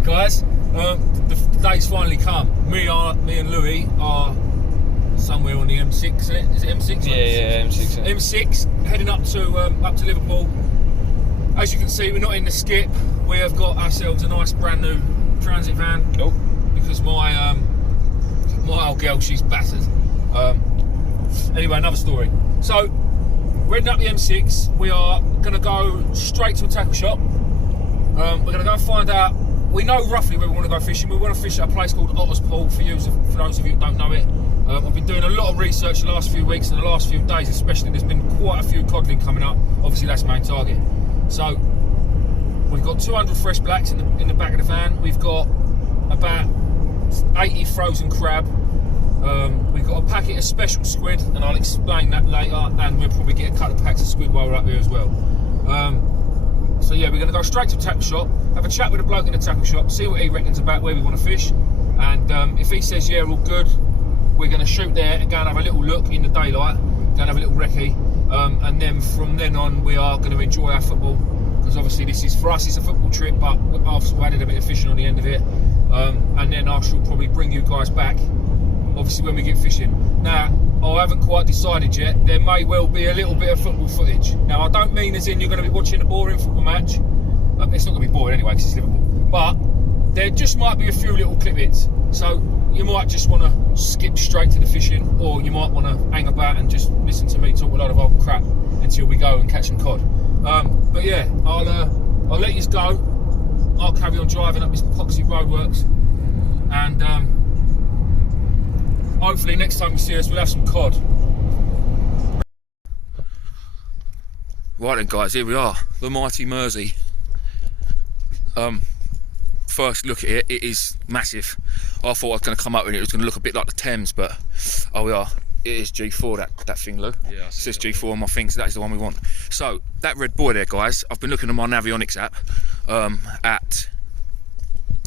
Right, guys, the day's finally come. Me and Louis are somewhere on the M6, isn't it? Is it M6? Yeah, M6. Yeah. M6, heading up to Liverpool. As you can see, we're not in the skip. We have got ourselves a nice brand new transit van. Cool. Because my old girl, she's battered. Anyway, another story. So, we're heading up the M6. We are going to go straight to a tackle shop. We're going to go and find out. We know roughly where we want to go fishing. We want to fish at a place called Otter's Pool, for those of you who don't know it. I've been doing a lot of research the last few weeks and the last few days especially. There's been quite a few codling coming up. Obviously that's main target. So we've got 200 fresh blacks in the back of the van. We've got about 80 frozen crab. We've got a packet of special squid, and I'll explain that later. And we'll probably get a couple of packs of squid while we're up here as well. So yeah, we're going to go straight to the tackle shop, have a chat with the bloke in the tackle shop, see what he reckons about where we want to fish, and if he says yeah, all good, we're going to shoot there and go and have a little look in the daylight, go and have a little recce, and then from then on we are going to enjoy our football, because obviously this is, for us it's a football trip, but I've sort of added a bit of fishing on the end of it, and then I shall probably bring you guys back, obviously when we get fishing. Now, I haven't quite decided yet. There may well be a little bit of football footage. Now, I don't mean as in you're going to be watching a boring football match. It's not going to be boring anyway, because it's Liverpool. But there just might be a few little clip bits. So you might just want to skip straight to the fishing, or you might want to hang about and just listen to me talk a lot of old crap until we go and catch some cod. But yeah, I'll let you go. I'll carry on driving up this poxy roadworks, and hopefully next time you see us we'll have some cod. Right then guys, here we are, the mighty Mersey. First look at it, it is massive. I thought I was going to come up with it was going to look a bit like the Thames, but oh we are. It is G4, that thing, Lou. Yeah, it says G4 on my thing, so that is the one we want. So, that red buoy there, guys, I've been looking on my Navionics app,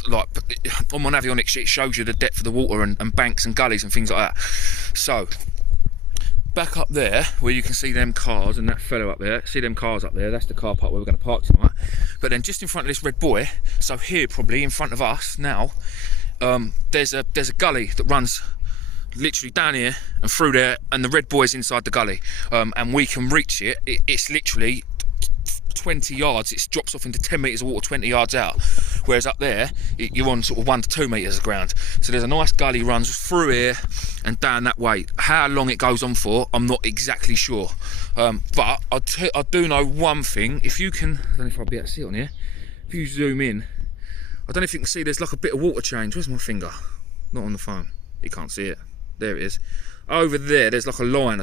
like on my Navionics it shows you the depth of the water and banks and gullies and things like that. So back up there where you can see them cars and that fellow up there, see them cars up there, that's the car park where we're going to park tonight. But then just in front of this red buoy, so here probably in front of us now, there's a gully that runs literally down here and through there, and the red buoy's inside the gully, and we can reach it. It's literally 20 yards, it drops off into 10 metres of water 20 yards out, whereas up there you're on sort of 1 to 2 metres of ground. So there's a nice gully runs through here and down that way. How long it goes on for I'm not exactly sure, but I do know one thing. If you can, I don't know if I'll be able to see it on here, if you zoom in, I don't know if you can see there's like a bit of water change. Where's my finger? Not on the phone, you can't see it. There it is. Over there, there's like a line.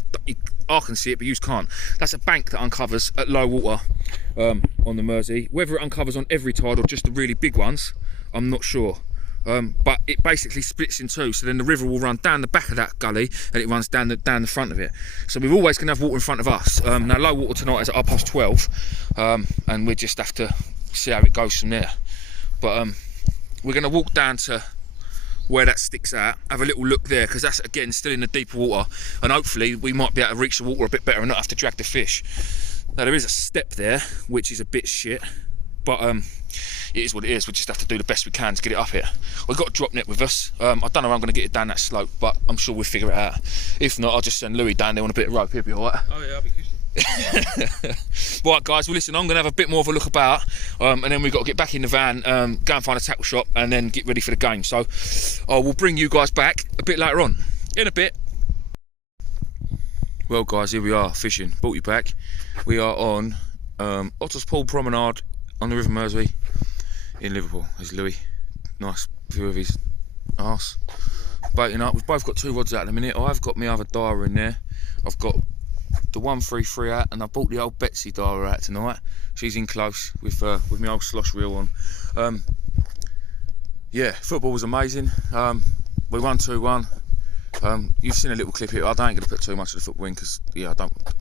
I can see it, but you can't. That's a bank that uncovers at low water on the Mersey. Whether it uncovers on every tide or just the really big ones, I'm not sure. But it basically splits in two. So then the river will run down the back of that gully, and it runs down the front of it. So we're always going to have water in front of us. Now low water tonight is at 12:30, and we just have to see how it goes from there. But we're going to walk down to where that sticks out, have a little look there, because that's again still in the deeper water, and hopefully we might be able to reach the water a bit better and not have to drag the fish. Now there is a step there which is a bit shit, but it is what it is. We just have to do the best we can to get it up here. We've got a drop net with us. I don't know how I'm going to get it down that slope, but I'm sure we'll figure it out. If not, I'll just send Louis down there on a bit of rope. He'll be alright. Oh yeah, I'll be cushy. Right guys, well listen, I'm going to have a bit more of a look about, and then we've got to get back in the van, go and find a tackle shop, and then get ready for the game. So I will bring you guys back a bit later on, in a bit. Well guys, here we are fishing, brought you back. We are on Otter's Pool Promenade on the River Mersey in Liverpool. There's Louis, nice view of his arse, baiting up. We've both got 2 rods out in a minute. I've got my other dyer in there. I've got the 133 out, and I bought the old Betsy dyer out tonight. She's in close with my old slosh reel on. Yeah, football was amazing. We won 2-1. You've seen a little clip here. I ain't going to put too much of the football in because yeah,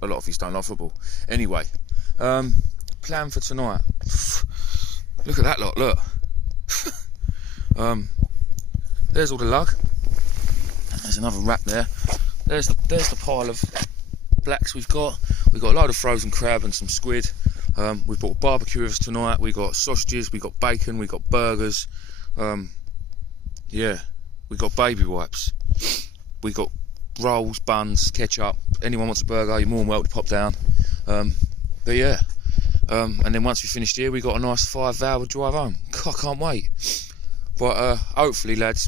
a lot of you don't like football. Anyway, plan for tonight. Look at that lot. Look. There's all the lug. There's another wrap there. There's the pile of blacks we've got. We've got a load of frozen crab and some squid. We've bought barbecue with us tonight. We got sausages, we got bacon, we got burgers, Yeah, we got baby wipes, we got rolls, buns, ketchup. Anyone wants a burger, you're more than welcome to pop down. But yeah, and then once we finished here, we got a nice 5-hour drive home. I can't wait. But hopefully, lads,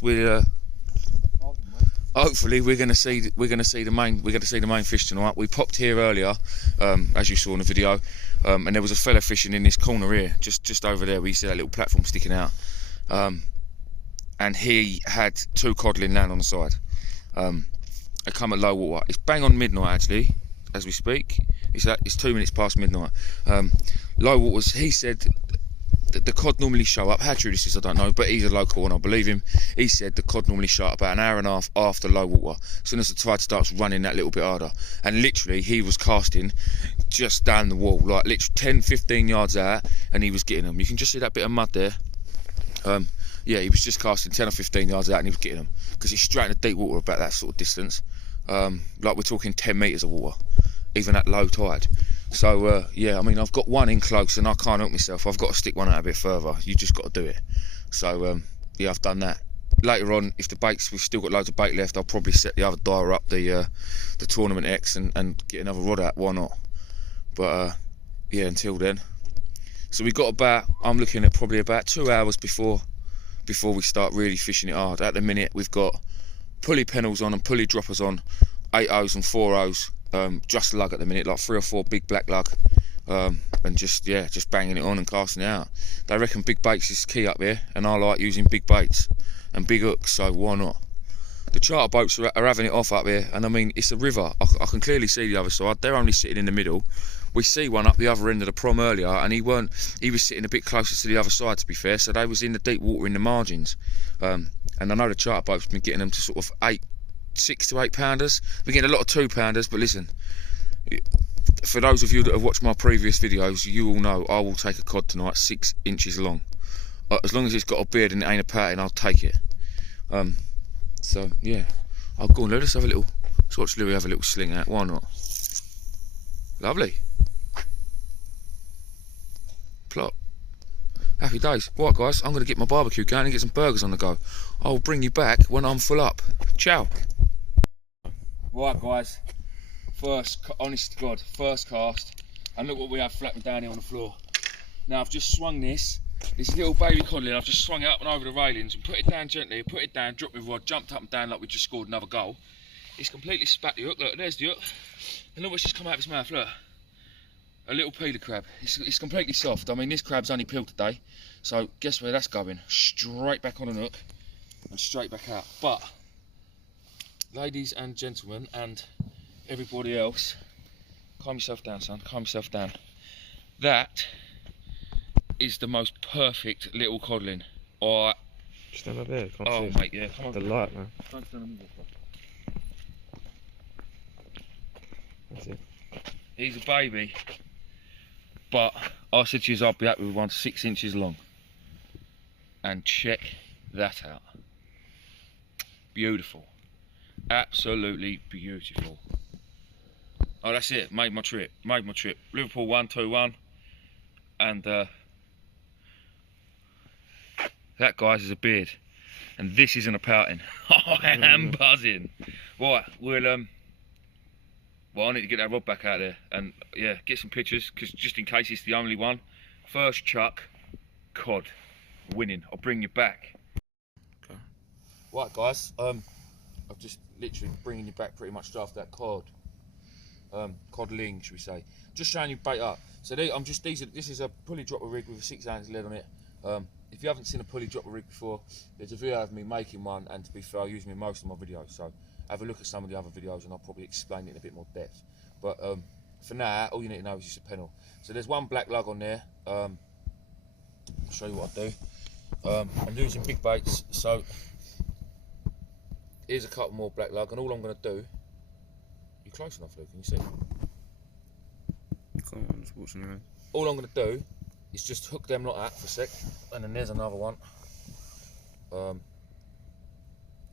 hopefully we're gonna see the main fish tonight. We popped here earlier, as you saw in the video, and there was a fella fishing in this corner here, just over there. We see that little platform sticking out, and he had 2 codling land on the side. They come at low water. It's bang on midnight actually, as we speak. It's 2 minutes past midnight. Low waters. He said that the cod normally show up. How true this is, I don't know, but he's a local and I believe him. He said the cod normally show up about an hour and a half after low water, as soon as the tide starts running that little bit harder. And literally, he was casting just down the wall, like literally 10-15 yards out, and he was getting them. You can just see that bit of mud there. Yeah, he was just casting 10 or 15 yards out and he was getting them, because it's straight in the deep water about that sort of distance. Like we're talking 10 metres of water, even at low tide. So yeah, I mean, I've got one in close and I can't help myself. I've got to stick one out a bit further. You just got to do it. So yeah, I've done that. Later on, if the bait's, we've still got loads of bait left, I'll probably set the other dyer up, the Tournament X, and get another rod out. Why not? But yeah, until then. So we got about, I'm looking at probably about 2 hours before we start really fishing it hard. At the minute, we've got pulley pennels on and pulley droppers on, 8-0s and 4-0s. Just lug at the minute, like 3 or 4 big black lug, and just banging it on and casting it out. They reckon big baits is key up here, and I like using big baits and big hooks, so why not? The charter boats are having it off up here, and I mean, it's a river. I can clearly see the other side. They're only sitting in the middle. We see one up the other end of the prom earlier, and he was sitting a bit closer to the other side, to be fair, so they was in the deep water in the margins. And I know the charter boats have been getting them to sort of 6 to 8 pounders. We're getting a lot of 2 pounders, but listen, for those of you that have watched my previous videos, you all know I will take a cod tonight 6 inches long. As long as it's got a beard and it ain't a pattern, I'll take it. So yeah, I'll go on, let's have a little, let's watch Louis have a little sling out, why not? Lovely. Plot. Happy days. Right guys, I'm going to get my barbecue going and get some burgers on the go. I'll bring you back when I'm full up. Ciao. Right guys, honest to God, first cast, and look what we have flapping down here on the floor. Now I've just swung this little baby codling, I've just swung it up and over the railings and put it down gently, put it down, dropped my rod, jumped up and down like we just scored another goal. It's completely spat the hook, look, there's the hook, and look what's just come out of his mouth, look. A little peeler crab. It's completely soft. I mean, this crab's only peeled today, so guess where that's going? Straight back on an hook and straight back out. But ladies and gentlemen and everybody else, calm yourself down, son, calm yourself down. That is the most perfect little codling. Or stand up there, can't oh see mate, yeah, come on. the light, man. Don't stand on me. That's it. He's a baby, but I said to you I'll be happy with one 6 inches long. And check that out. Beautiful. Absolutely beautiful. Oh, that's it. Made my trip. Liverpool 1-2-1. And that, guys, is a beard. And this isn't a pouting. I am buzzing. Right, well, I need to get that rod back out there and yeah, get some pictures, because just in case it's the only one. First chuck, cod, winning. I'll bring you back. Okay. Right, guys. I'm just literally bringing you back pretty much after that cod. Codling, should we say? Just showing you bait up. So this is a pulley dropper rig with a 6-ounce lead on it. If you haven't seen a pulley dropper rig before, there's a video of me making one, and to be fair, I use them in most of my videos. So have a look at some of the other videos and I'll probably explain it in a bit more depth. But for now, all you need to know is just a pennel. So there's one black lug on there. I'll show you what I do. I'm using big baits, so here's a couple more black lug, and all I'm going to do, you're close enough, Luke, can you see? Come on, just watching around. All I'm going to do is just hook them like that for a sec, and then there's another one. And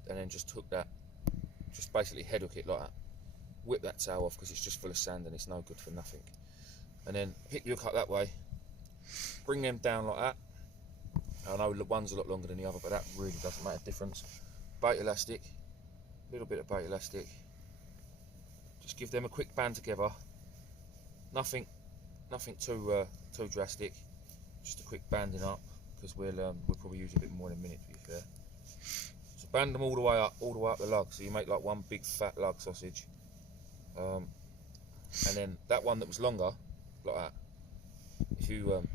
then just hook that. Just basically head hook it like that. Whip that tail off because it's just full of sand and it's no good for nothing. And then pick your hook up that way, bring them down like that, I know one's a lot longer than the other, but that really doesn't make a difference. Bait elastic, a little bit of bait elastic. Just give them a quick band together. Nothing too drastic. Just a quick banding up, because we'll probably use a bit more in a minute, to be fair. So band them all the way up the lug, so you make like one big fat lug sausage. And then that one that was longer, like that, if you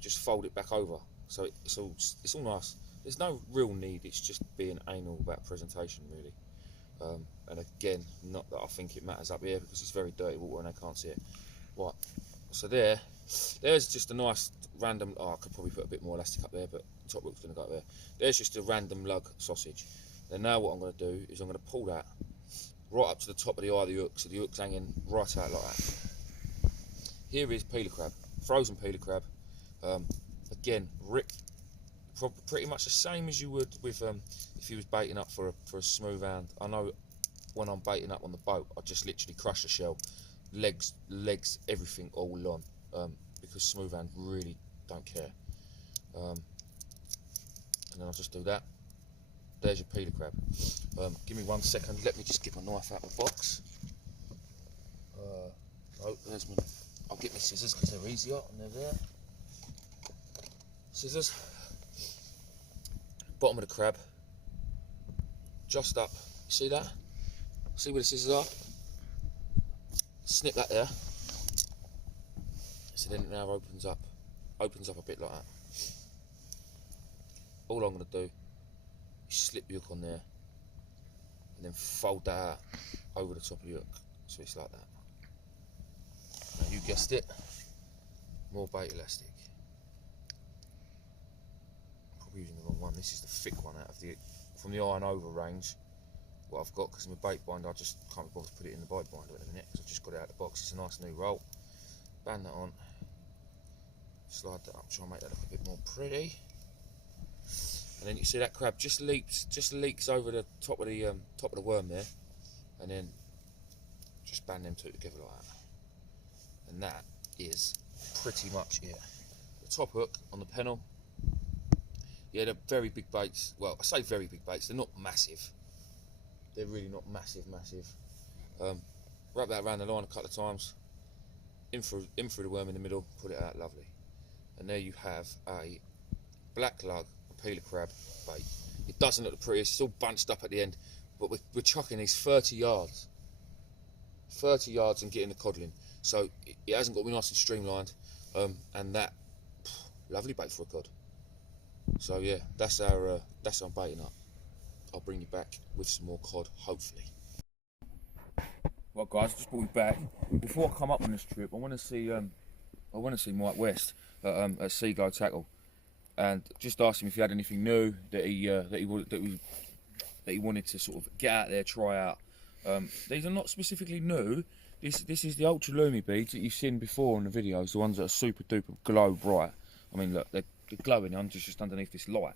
just fold it back over, so it's all nice. There's no real need, it's just being anal about presentation, really. And again, not that I think it matters up here, because it's very dirty water and I can't see it. Right, so there's just a nice random, oh, I could probably put a bit more elastic up there, but the top hook's going to go up there. There's just a random lug sausage. Then now what I'm going to do is I'm going to pull that right up to the top of the eye of the hook, so the hook's hanging right out like that. Here is peeler crab, frozen peeler crab. Again, pretty much the same as you would with if you was baiting up for a smooth hand. I know when I'm baiting up on the boat, I just literally crush the shell, legs, everything all on, because smooth hand really don't care. And then I'll just do that. There's your peeler crab. Give me 1 second, let me just get my knife out of the box. Oh, there's my, I'll get my scissors because they're easier and they're there. Scissors. Bottom of the crab. Just up. You see that? See where the scissors are? Snip that there. So then it now opens up a bit like that. All I'm going to do is slip the hook on there and then fold that out over the top of the hook, so it's like that. Now you guessed it, more bait elastic. Probably using the wrong one. This is the thick one out of from the Iron Over range. What I've got, because my bait binder, I just can't be bothered to put it in the bait binder at the minute, because I've just got it out of the box. It's a nice new roll. Band that on, slide that up, try and make that look a bit more pretty. And then you see that crab just leaks over the top of the worm there, and then just band them two together like that. And that is pretty much it. The top hook on the pennel. Yeah, they're very big baits. Well, I say very big baits. They're not massive. They're really not massive. Wrap that around the line a couple of times. In through the worm in the middle. Pull it out, lovely. And there you have a black lug peeler crab bait. It doesn't look the prettiest, it's all bunched up at the end, but we're chucking these 30 yards and getting the codling, so it hasn't got to be nice and streamlined, and that lovely bait for a cod. So yeah, that's our baiting up. I'll bring you back with some more cod, hopefully. Right guys, just brought you back. Before I come up on this trip, I want to see Mike West at Seagull Tackle, and just asked him if he had anything new that he wanted to sort of get out there, try out. These are not specifically new. This is the ultra lumi beads that you've seen before in the videos, the ones that are super duper glow bright. I mean, look, they're glowing just underneath this light.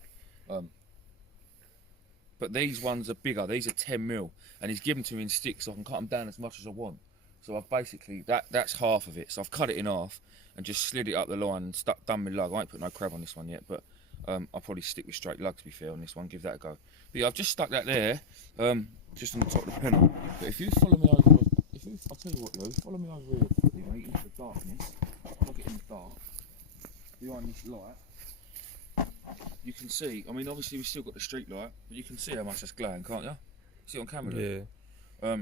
But these ones are bigger. These are 10mm, and he's given to me in sticks, so I can cut them down as much as I want. So I've basically that's half of it. So I've cut it in half and just slid it up the line and done my lug. I ain't put no crab on this one yet, but I'll probably stick with straight lug, to be fair, on this one. Give that a go. But yeah, I've just stuck that there, just on the top of the pennel. But if you follow me over, I'll tell you what, Lou, follow me over here quickly, mate, into the darkness. I'll get in the dark behind this light. You can see. I mean, obviously we've still got the street light, but you can see how much that's glowing, can't you? See it on camera? Yeah.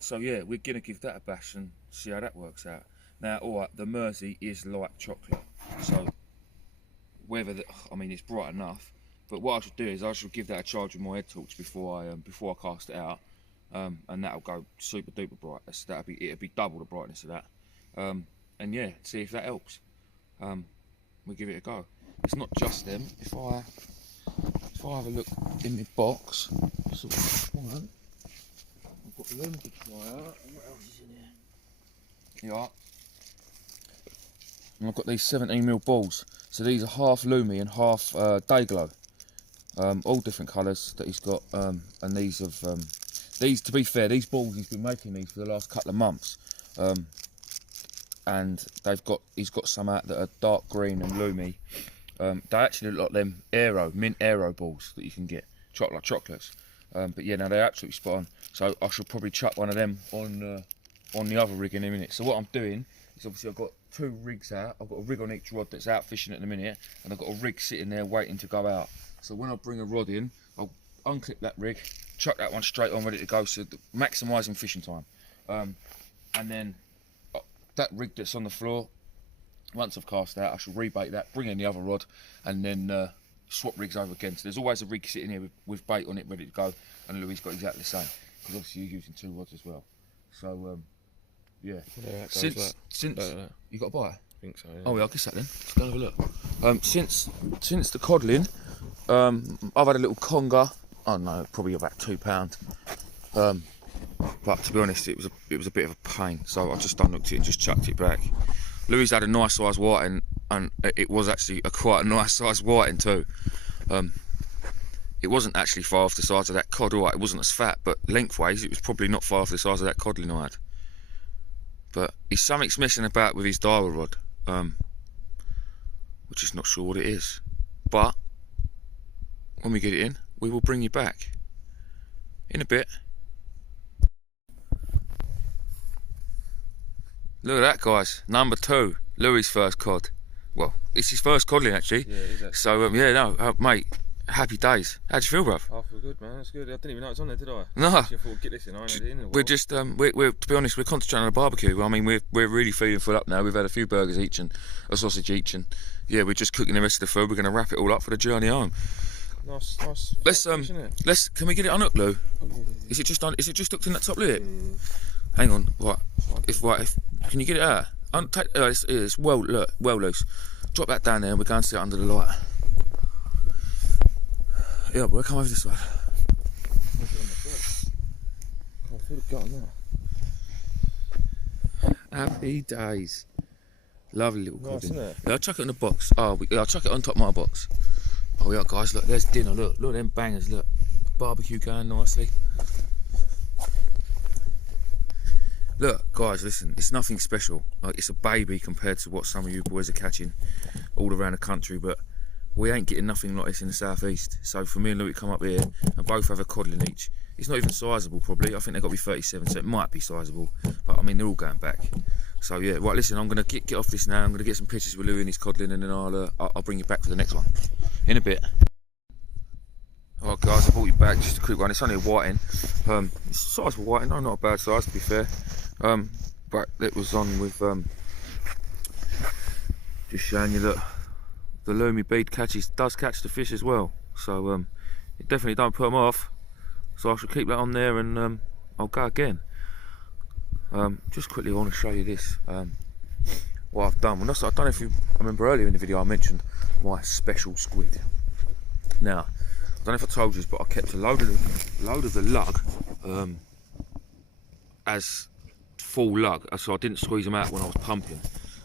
So yeah, we're gonna give that a bash and see how that works out. Now, alright, the Mersey is light chocolate, so I mean, it's bright enough. But what I should do is I should give that a charge with my head torch before I cast it out, and that'll go super duper bright. It'll be double the brightness of that. And yeah, see if that helps. We'll give it a go. It's not just them. If I have a look in the box, sort of, I've got the lumi to try out. And what else is in here? Here you are. And I've got these 17mm balls. So these are half lumi and half day glow. All different colours that he's got. And these have these, to be fair, these balls he's been making these for the last couple of months. And he's got some out that are dark green and lumi. They actually look like them mint aero balls that you can get, chocolates. But yeah, no, they're absolutely spot on. So I should probably chuck one of them on the other rig in a minute. So what I'm doing is, obviously I've got 2 rigs out. I've got a rig on each rod that's out fishing at the minute, and I've got a rig sitting there waiting to go out. So when I bring a rod in, I'll unclip that rig, chuck that one straight on, ready to go, so maximising fishing time. And then that rig that's on the floor, once I've cast out, I shall rebait that, bring in the other rod, and then swap rigs over again. So there's always a rig sitting here with bait on it ready to go, and Louis got exactly the same, because obviously you're using 2 rods as well. So yeah, since you got a bite? I think so, yeah. Oh yeah, I'll guess that then. Let's go and have a look. Since the codling, I've had a little conger. Oh no, probably about £2. But to be honest, it was a bit of a pain, so I just unhooked it and just chucked it back. Louis had a nice size whiting, and it was actually quite a nice size whiting too. It wasn't actually far off the size of that cod. Alright, it wasn't as fat, but lengthways it was probably not far off the size of that codling I had. But something's messing about with his dial rod. We're just not sure what it is. But when we get it in, we will bring you back in a bit. Look at that, guys. Number 2, Louis' first cod. Well, it's his first codling actually. Yeah, it is actually. So yeah, no, mate, happy days. How'd you feel, bruv? I feel good, man. That's good. I didn't even know it was on there, did I? No. Actually, I thought I'd get this in. I ain't had it in a while. We're just, we're to be honest, we're concentrating on a barbecue. I mean, we're really feeling full up now. We've had a few burgers each and a sausage each, and yeah, we're just cooking the rest of the food. We're going to wrap it all up for the journey home. Nice. Let's fish, isn't it? can we get it unhooked, Lou? Oh, yeah. Is it just hooked in that top lid? Hang on, right. If can you get it out? It's well loose. Drop that down there, and we're going to sit under the light. Yeah, boy, come over this way. I feel the gut on that. Happy days. Lovely little cod. Nice, isn't it? Yeah, I'll chuck it in the box. I'll chuck it on top of my box. Oh yeah, guys, look, there's dinner. Look at them bangers. Look, barbecue going nicely. Look, guys, listen, it's nothing special. Like, it's a baby compared to what some of you boys are catching all around the country, but we ain't getting nothing like this in the southeast. So for me and Louis come up here and both have a codling each. It's not even sizable, probably. I think they've got to be 37, so it might be sizable. But I mean, they're all going back. So yeah, right. Listen, I'm gonna get off this now. I'm gonna get some pictures with Louis and his codling, and then I'll bring you back for the next one in a bit. Alright, guys, I brought you back. Just a quick one. It's only a whiting. It's a sizable whiting. No, not a bad size, to be fair. But it was on with just showing you that the loomy bead does catch the fish as well. So it definitely don't put them off. So I should keep that on there, and I'll go again. Just quickly, I want to show you this. What I've done. Well, I don't know if you remember earlier in the video I mentioned my special squid. Now, I don't know if I told you this, but I kept a load of the lug as full lug, so I didn't squeeze them out when I was pumping.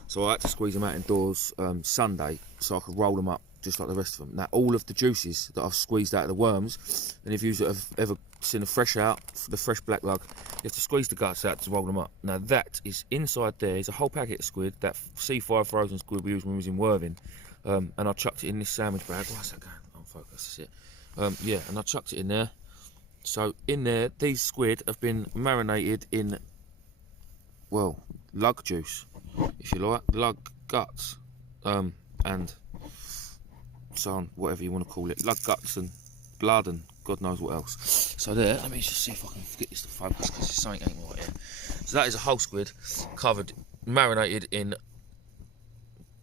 So I had to squeeze them out indoors Sunday, so I could roll them up just like the rest of them. Now, all of the juices that I've squeezed out of the worms, and if you have ever seen the fresh black lug, you have to squeeze the guts out to roll them up. Now that is inside there is a whole packet of squid, that C5 frozen squid we used when we was in Worthing, and I chucked it in this sandwich bag. Why's that going? Oh, focus, that's it. Yeah, and I chucked it in there. So in there, these squid have been marinated in, well, lug juice, if you like, lug guts, and so on, whatever you want to call it, lug guts and blood and God knows what else. So there, let me just see if I can get this to focus, because something ain't right here. So that is a whole squid covered, marinated in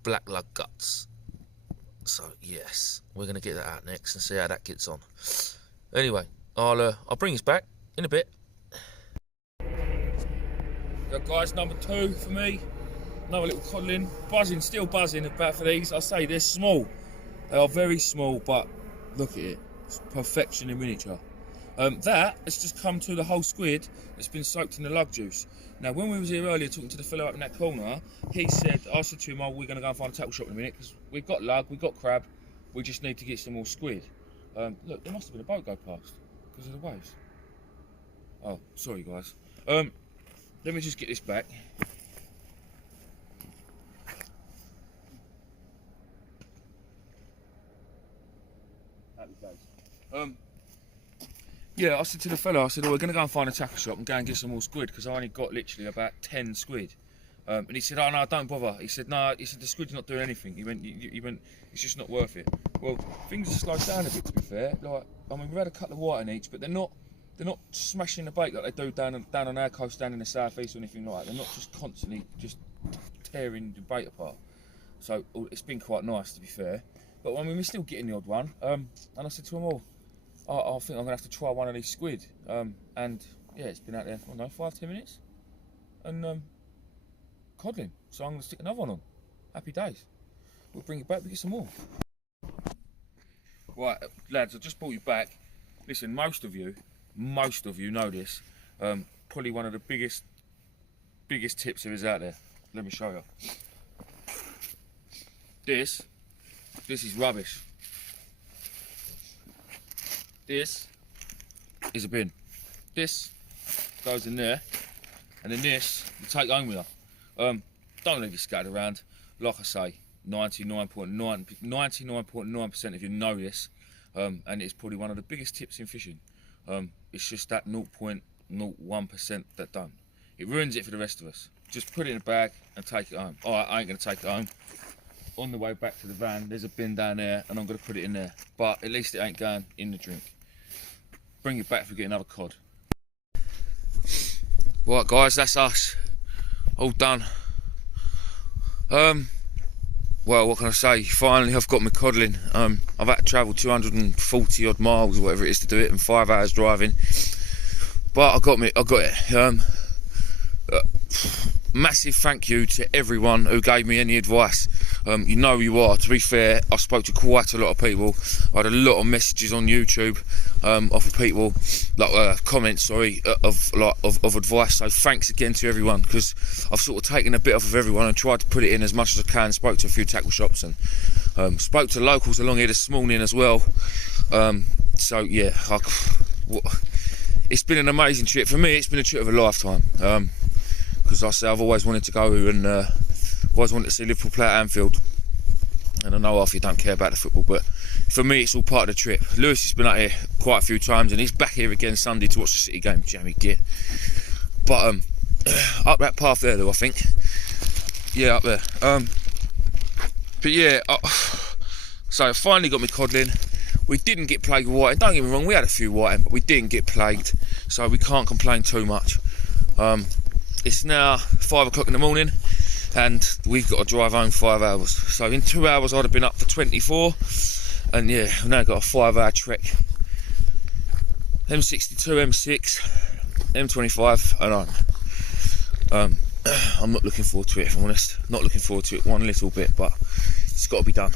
black lug guts. So yes, we're gonna get that out next and see how that gets on. Anyway, I'll bring this back in a bit. Look, guys, number 2 for me. Another little codling, still buzzing about for these. I say they're small. They are very small, but look at it. It's perfection in miniature. That has just come to the whole squid that's been soaked in the lug juice. Now, when we was here earlier talking to the fellow up in that corner, I said to him, oh, we're going to go and find a tackle shop in a minute, because we've got lug, we've got crab, we just need to get some more squid. Look, there must have been a boat go past because of the waves. Oh, sorry, guys. Let me just get this back. Yeah, I said to the fella, I said, oh, we're going to go and find a tackle shop and go and get some more squid, because I only got literally about 10 squid. And he said, oh no, don't bother. He said, no, he said, the squid's not doing anything. He went, it's just not worth it. Well, things have slowed down a bit, to be fair. Like, I mean, we've had a couple of white in each, but they're not smashing the bait like they do down on our coast, down in the southeast or anything like that. They're not just constantly just tearing the bait apart. So it's been quite nice, to be fair. But I mean, we're still getting the odd one. And I said to him, oh, I think I'm going to have to try one of these squid. And yeah, it's been out there for, I don't know, 5-10 minutes. And codling. So I'm going to stick another one on. Happy days. We'll bring it back, we get some more. Right, lads, I just brought you back. Listen, most of you know this. Probably one of the biggest tips there is out there. Let me show you. This is rubbish. This is a bin. This goes in there, and then this you take home with you. Don't leave it scattered around. Like I say, 99.9% of you know this, and it's probably one of the biggest tips in fishing. It's just that 0.01% that don't. It ruins it for the rest of us. Just put it in a bag and take it home. Alright, I ain't going to take it home. On the way back to the van, there's a bin down there, and I'm going to put it in there. But at least it ain't going in the drink. Bring it back if we get another cod. Right guys, that's us. All done. Well, what can I say? Finally, I've got my codling. I've had to travel 240 odd miles or whatever it is to do it, and 5 hours driving. But I got it. Massive thank you to everyone who gave me any advice. You know who you are. To be fair, I spoke to quite a lot of people. I had a lot of messages on YouTube off of people, like comments, sorry, of advice. So thanks again to everyone, because I've sort of taken a bit off of everyone and tried to put it in as much as I can. Spoke to a few tackle shops and spoke to locals along here this morning as well. So yeah, it's been an amazing trip for me. It's been a trip of a lifetime. Because I say I've always wanted to go and always wanted to see Liverpool play at Anfield. And I know half you don't care about the football, but for me it's all part of the trip. Lewis has been out here quite a few times, and he's back here again Sunday to watch the City game. Jammy git. But up that path there, though, I think. Yeah, up there. But yeah, so I finally got my codling. We didn't get plagued with whiting. Don't get me wrong, we had a few whiting, but we didn't get plagued, so we can't complain too much. It's now 5 o'clock in the morning, and we've got to drive home 5 hours. So in 2 hours I'd have been up for 24, and yeah, we've now got a 5-hour trek. M62, M6, M25, and I'm not looking forward to it, if I'm honest. Not looking forward to it one little bit, but it's got to be done.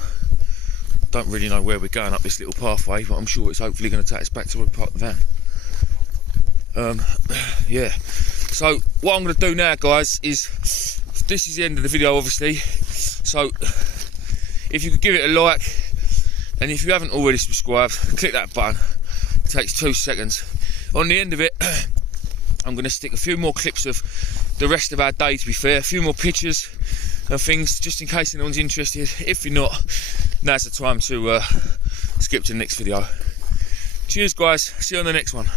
Don't really know where we're going up this little pathway, but I'm sure it's hopefully going to take us back to where we parked the van. Yeah. So what I'm going to do now, guys, is this is the end of the video, obviously. So if you could give it a like, and if you haven't already subscribed, click that button. It takes 2 seconds. On the end of it, I'm going to stick a few more clips of the rest of our day, to be fair, a few more pictures and things, just in case anyone's interested. If you're not, now's the time to skip to the next video. Cheers, guys. See you on the next one.